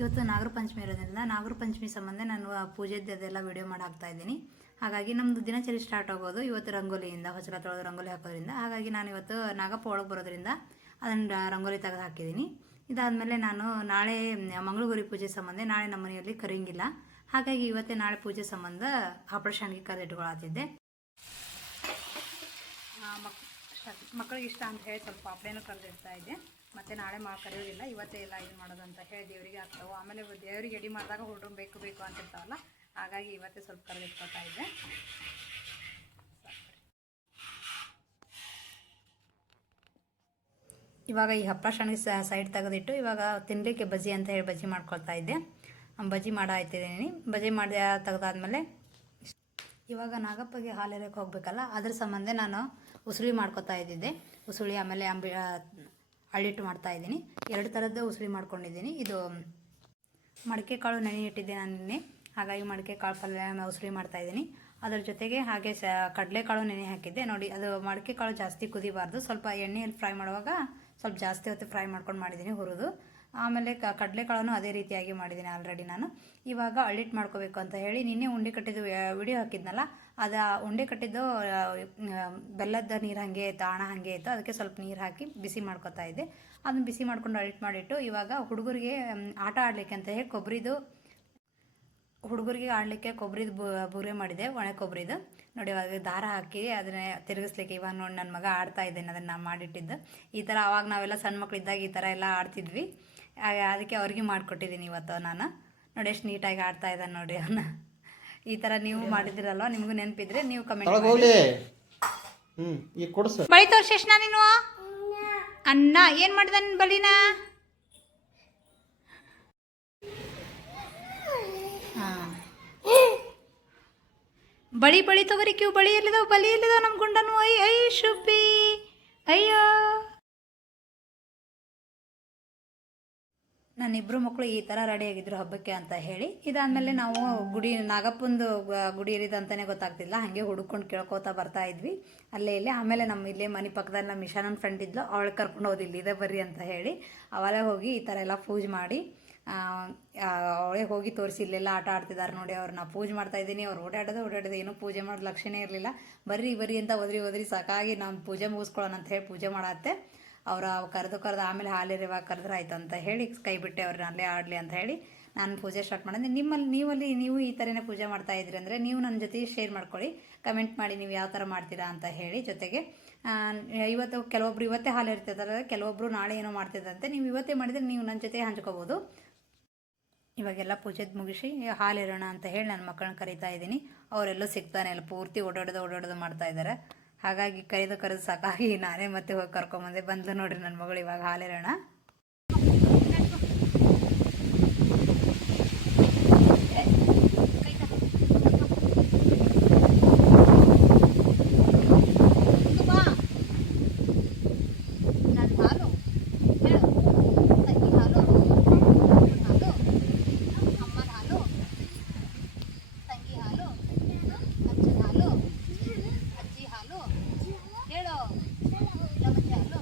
ಇವತ್ತು ನಾಗರ ಪಂಚಮಿ ಇರೋದ್ರಿಂದ ನಾಗರ ಪಂಚಮಿ ಸಂಬಂಧ ನಾನು ಆ ಪೂಜೆದ್ದು ಅದೆಲ್ಲ ವಿಡಿಯೋ ಮಾಡಿ ಹಾಕ್ತಾ ಇದ್ದೀನಿ. ಹಾಗಾಗಿ ನಮ್ಮದು ದಿನಚರಿ ಸ್ಟಾರ್ಟ್ ಆಗೋದು ಇವತ್ತು ರಂಗೋಲಿಯಿಂದ ಹೊಸಲ ತೊಳೆದು ರಂಗೋಲಿ ಹಾಕೋದ್ರಿಂದ. ಹಾಗಾಗಿ ನಾನು ಇವತ್ತು ನಾಗಪ್ಪ ಒಳಗೆ ಬರೋದ್ರಿಂದ ಅದನ್ನು ರಂಗೋಲಿ ತೆಗೆದು ಹಾಕಿದ್ದೀನಿ. ಇದಾದಮೇಲೆ ನಾನು ನಾಳೆ ಮಂಗಳಗುರಿ ಪೂಜೆ ಸಂಬಂಧ, ನಾಳೆ ನಮ್ಮ ಮನೆಯಲ್ಲಿ ಕರೆಯಂಗಿಲ್ಲ ಹಾಗಾಗಿ ಇವತ್ತೇ ನಾಳೆ ಪೂಜೆ ಸಂಬಂಧ ಹಪ್ಪಳ ಶಾಣಿಗೆ ಕರೆದಿಟ್ಕೊಳತ್ತಿದ್ದೆ ಮಕ್ ಮಕ್ಕಳಿಗೆ ಇಷ್ಟ ಅಂತ ಹೇಳಿ ಸ್ವಲ್ಪ ಹಪ್ಪಳೇನು ಕರೆದಿಡ್ತಾ ಇದ್ದೆ. ಮತ್ತು ನಾಳೆ ಮಾ ಕರೆಯೋದಿಲ್ಲ, ಇವತ್ತೇ ಇಲ್ಲ ಇದು ಮಾಡೋದು ಅಂತ ಹೇಳಿ ದೇವರಿಗೆ ಆಗ್ತಾವೆ ಆಮೇಲೆ ದೇವರಿಗೆ ಎಡಿ ಮಾಡಿದಾಗ ಹುಡುಗ ಬೇಕು ಬೇಕು ಅಂತ ಇರ್ತಾವಲ್ಲ ಹಾಗಾಗಿ ಇವತ್ತೇ ಸ್ವಲ್ಪ ಕರೆದಿಟ್ಕೊತಾ ಇದ್ದೆ. ಇವಾಗ ಈ ಹಪ್ಪಳ ಶಾಣಿಗೆ ಸೈಡ್ ತೆಗೆದಿಟ್ಟು ಇವಾಗ ತಿನ್ನಲಿಕ್ಕೆ ಬಜ್ಜಿ ಅಂತ ಹೇಳಿ ಬಜ್ಜಿ ಮಾಡ್ಕೊಳ್ತಾ ಇದ್ದೆ. ಬಜ್ಜಿ ಮಾಡಾಯ್ತಿದ್ದೀನಿ ಬಜ್ಜಿ ಮಾಡಿ ತೆಗೆದಾದ್ಮೇಲೆ ಇವಾಗ ನಾಗಪ್ಪಗೆ ಹಾಲು ಹೋಗಬೇಕಲ್ಲ, ಅದ್ರ ಸಂಬಂಧ ನಾನು ಉಸುಳಿ ಮಾಡ್ಕೊತಾ ಇದ್ದಿದ್ದೆ. ಉಸುಳಿ ಆಮೇಲೆ ಅಂಬಿ ಅಳ್ಳಿಟ್ಟು ಮಾಡ್ತಾ ಇದ್ದೀನಿ. ಎರಡು ಥರದ್ದು ಉಸುಳಿ ಮಾಡ್ಕೊಂಡಿದ್ದೀನಿ. ಇದು ಮಡಿಕೆ ಕಾಳು ನೆನೆ ಇಟ್ಟಿದ್ದೆ ನಾನು ನಿನ್ನೆ. ಹಾಗಾಗಿ ಮಡಿಕೆ ಕಾಳು ಪಲ್ಯ ಉಸುಳಿ ಮಾಡ್ತಾ ಇದ್ದೀನಿ. ಅದರ ಜೊತೆಗೆ ಹಾಗೆ ಸ ಕಡಲೆಕಾಳು ನೆನೆ ಹಾಕಿದ್ದೆ. ನೋಡಿ, ಅದು ಮಡಿಕೆ ಕಾಳು ಜಾಸ್ತಿ ಕುದಿಬಾರ್ದು. ಸ್ವಲ್ಪ ಎಣ್ಣೆಯಲ್ಲಿ ಫ್ರೈ ಮಾಡುವಾಗ ಸ್ವಲ್ಪ ಜಾಸ್ತಿ ಹೊತ್ತು ಫ್ರೈ ಮಾಡ್ಕೊಂಡು ಮಾಡಿದ್ದೀನಿ ಹುರಿದು. ಆಮೇಲೆ ಕ ಕಡಲೆಕಾಳನ್ನು ಅದೇ ರೀತಿಯಾಗಿ ಮಾಡಿದ್ದೀನಿ ಆಲ್ರೆಡಿ ನಾನು. ಇವಾಗ ಅಳ್ಳಿಟ್ಟು ಮಾಡ್ಕೋಬೇಕು ಅಂತ ಹೇಳಿ ನಿನ್ನೆ ಉಂಡೆ ಕಟ್ಟಿದ್ದು ವಿಡಿಯೋ ಹಾಕಿದ್ನಲ್ಲ, ಅದು ಉಂಡೆ ಕಟ್ಟಿದ್ದು ಬೆಲ್ಲದ ನೀರು ಹಾಗೆ ಆಣ ಹಾಗೆ ಇತ್ತು, ಅದಕ್ಕೆ ಸ್ವಲ್ಪ ನೀರು ಹಾಕಿ ಬಿಸಿ ಮಾಡ್ಕೋತಾ ಇದ್ದೆ. ಅದನ್ನು ಬಿಸಿ ಮಾಡ್ಕೊಂಡು ಅಳ್ಳಿಟ್ಟು ಮಾಡಿಟ್ಟು ಇವಾಗ ಹುಡುಗರಿಗೆ ಆಟ ಆಡಲಿಕ್ಕೆ ಅಂತ ಹೇಳಿ ಕೊಬ್ಬರಿದು ಹುಡುಗರಿಗೆ ಆಡಲಿಕ್ಕೆ ಕೊಬ್ಬರಿದು ಬೂರೆ ಮಾಡಿದೆ ಒಣ ಕೊಬ್ಬರಿದು ನೋಡಿ ಅವಾಗ ದಾರ ಹಾಕಿ ಅದನ್ನ ತಿರುಗಿಸ್ಲಿಕ್ಕೆ ಇವಾಗ ನೋಡಿ ನನ್ನ ಮಗ ಆಡ್ತಾ ಇದ್ದೇನೆ ಅದನ್ನು ನಾನು ಮಾಡಿಟ್ಟಿದ್ದು. ಈ ಥರ ಅವಾಗ ನಾವೆಲ್ಲ ಸಣ್ಣ ಮಕ್ಕಳಿದ್ದಾಗ ಈ ಥರ ಎಲ್ಲ ಆಡ್ತಿದ್ವಿ. ಹಾಗೆ ಅದಕ್ಕೆ ಅವ್ರಿಗೆ ಮಾಡಿಕೊಟ್ಟಿದ್ದೀನಿ ಇವತ್ತು ನಾನು. ನೋಡಿ ಎಷ್ಟು ನೀಟಾಗಿ ಆಡ್ತಾ ಇದ್ದಾನೆ ನೋಡಿ ಅವನ್ನ ಈ ಥರ ನೀವು ಮಾಡಿದಿರಲ್ವ ನಿಮಗೂ ನೆನಪಿದ್ರೆ ನೀವು ಕಮೆಂಟ್ ಬಳಿ ತೋರ್ಸೆಷ್ಣ ನೀನು? ಅನ್ನ. ಏನು ಮಾಡಿದ ಬಲಿನ? ಬಳಿ ಬಳಿ ತಗೋರಿ ಕ್ಯೂ ಬಳಿ ಎಲ್ಲಿದಾವ ಬಲಿ ಎಲ್ಲಿದಾವ ನಮ್ಮ ಗುಂಡನು ಐ ಐ ಶುಬ್ಬಿ ಅಯ್ಯೋ. ನನ್ನಿಬ್ಬರು ಮಕ್ಕಳು ಈ ಥರ ರೆಡಿ ಆಗಿದ್ರು ಹಬ್ಬಕ್ಕೆ ಅಂತ ಹೇಳಿ, ಇದಾದಮೇಲೆ ನಾವು ಗುಡಿ, ನಾಗಪ್ಪಂದು ಗುಡಿ ಇರಿದ ಅಂತಲೇ ಗೊತ್ತಾಗ್ತಿಲ್ಲ. ಹಾಗೆ ಹುಡುಕೊಂಡು ಕೇಳ್ಕೊತಾ ಬರ್ತಾ ಇದ್ವಿ. ಅಲ್ಲೇ, ಇಲ್ಲಿ, ಆಮೇಲೆ ನಮ್ಮ ಇಲ್ಲೇ ಮನೆ ಪಕ್ಕದಲ್ಲಿ ನಮ್ಮ ಇಶಾನನ್ ಫ್ರೆಂಡ್ ಇದ್ಲು. ಅವಳು ಕರ್ಕೊಂಡು ಹೋದಿಲ್ಲ ಇದೇ ಬರ್ರಿ ಅಂತ ಹೇಳಿ ಅವಳೇ ಹೋಗಿ ಈ ಥರ ಎಲ್ಲ ಪೂಜೆ ಮಾಡಿ ಅವಳೇ ಹೋಗಿ ತೋರಿಸಿ ಇಲ್ಲೆಲ್ಲ ಆಟ ಆಡ್ತಿದ್ದಾರೆ ನೋಡಿ, ಅವ್ರನ್ನ ಪೂಜೆ ಮಾಡ್ತಾ ಇದ್ದೀನಿ, ಅವ್ರು ಓಡಾಡೋದು ಓಡಾಡೋದು, ಏನೂ ಪೂಜೆ ಮಾಡೋದು ಲಕ್ಷಣೇ ಇರಲಿಲ್ಲ. ಬರ್ರಿ ಬರ್ರಿ ಅಂತ ಒದ್ರಿ ಒದ್ರಿ ಸಾಕಾಗಿ ನಾನು ಪೂಜೆ ಮುಗಿಸ್ಕೊಳ್ಳೋಣ ಅಂತ ಹೇಳಿ ಪೂಜೆ ಮಾಡತ್ತೆ. ಅವ್ರ ಕರೆದು ಕರೆದು ಆಮೇಲೆ ಹಾಲಿರುವಾಗ ಕರೆದ್ರೆ ಆಯ್ತು ಅಂತ ಹೇಳಿ ಕೈ ಬಿಟ್ಟೆ ಅವ್ರನ್ನ ಅಲ್ಲೇ ಆಡಲಿ ಅಂತ ಹೇಳಿ ನಾನು ಪೂಜೆ ಸ್ಟಾರ್ಟ್ ಮಾಡಿದೆ. ನಿಮ್ಮಲ್ಲಿ ನೀವಲ್ಲಿ, ನೀವು ಈ ಥರನೇ ಪೂಜೆ ಮಾಡ್ತಾ ಇದ್ರಿ ಅಂದರೆ ನೀವು ನನ್ನ ಜೊತೆ ಶೇರ್ ಮಾಡ್ಕೊಳ್ಳಿ ಕಮೆಂಟ್ ಮಾಡಿ ನೀವು ಯಾವ ಥರ ಮಾಡ್ತೀರಾ ಅಂತ ಹೇಳಿ ಜೊತೆಗೆ. ಇವತ್ತು ಕೆಲವೊಬ್ರು ಇವತ್ತೇ ಹಾಲು ಇರ್ತಿದ್ದಾರೆ ಕೆಲವೊಬ್ರು ನಾಳೆ ಏನೋ ಮಾಡ್ತಿದ್ದಂತೆ ನೀವು ಇವತ್ತೇ ಮಾಡಿದರೆ ನೀವು ನನ್ನ ಜೊತೆ ಹಂಚ್ಕೋಬೋದು. ಇವಾಗೆಲ್ಲ ಪೂಜೆದು ಮುಗಿಸಿ ಹಾಲಿರೋಣ ಅಂತ ಹೇಳಿ ನನ್ನ ಮಕ್ಕಳನ್ನ ಕರಿತಾ ಇದ್ದೀನಿ. ಅವರೆಲ್ಲೂ ಸಿಗ್ತಾನೆ ಇಲ್ಲ ಪೂರ್ತಿ ಓಡಾಡೋದು ಓಡಾಡೋದು ಮಾಡ್ತಾ ಇದ್ದಾರೆ ಹಾಗಾಗಿ ಕರೆದು ಕರೆದು ಸಾಕಾಗಿ ನಾನೇ ಮತ್ತೆ ಹೋಗಿ ಕರ್ಕೊಂಬಂದೆ. ಬಂದು ನೋಡಿರಿ ನನ್ನ ಮಗಳು ಇವಾಗ ಹಾಲಿರೋಣ ನನ್ನ ಹಾಲು ಹೇಳು ತಂಗಿ ಹಾಲು ಹಾಲು ಅಮ್ಮನ ಹಾಲು ತಂಗಿ ಹಾಲು ಅಜ್ಜನ ಹಾಲು ಅಜ್ಜಿ ಹಾಲು ಹೇಳು ಲವಂಗಿ ಹಾಲು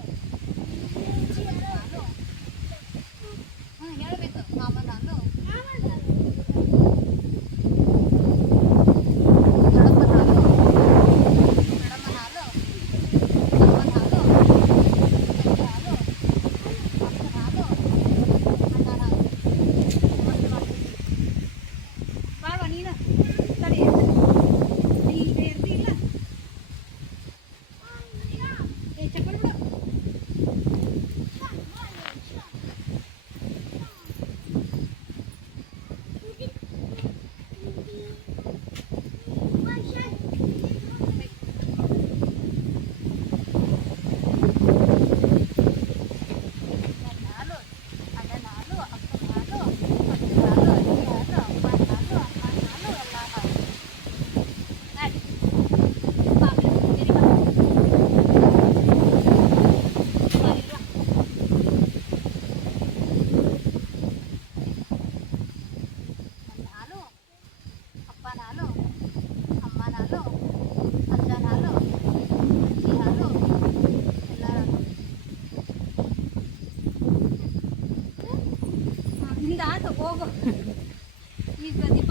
ಹಾಲು ನಿಂದ ಆತು ಈಗ ದೀಪ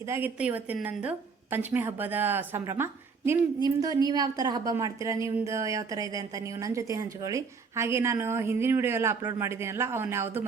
ಇದಾಗಿತ್ತು ಇವತ್ತಿನ ನಂದು ಪಂಚಮಿ ಹಬ್ಬದ ಸಂಭ್ರಮ. ನಿಮ್ಮ ನಿಮ್ಮದು ನೀವು ಯಾವ ಥರ ಹಬ್ಬ ಮಾಡ್ತೀರಾ ನಿಮ್ಮದು ಯಾವ ಥರ ಇದೆ ಅಂತ ನೀವು ನನ್ನ ಜೊತೆ ಹಂಚ್ಕೊಳ್ಳಿ. ಹಾಗೆ ನಾನು ಹಿಂದಿನ ವಿಡಿಯೋ ಎಲ್ಲ ಅಪ್ಲೋಡ್ ಮಾಡಿದ್ದೀನಲ್ಲ ಅವನ್ನ ಯಾವುದು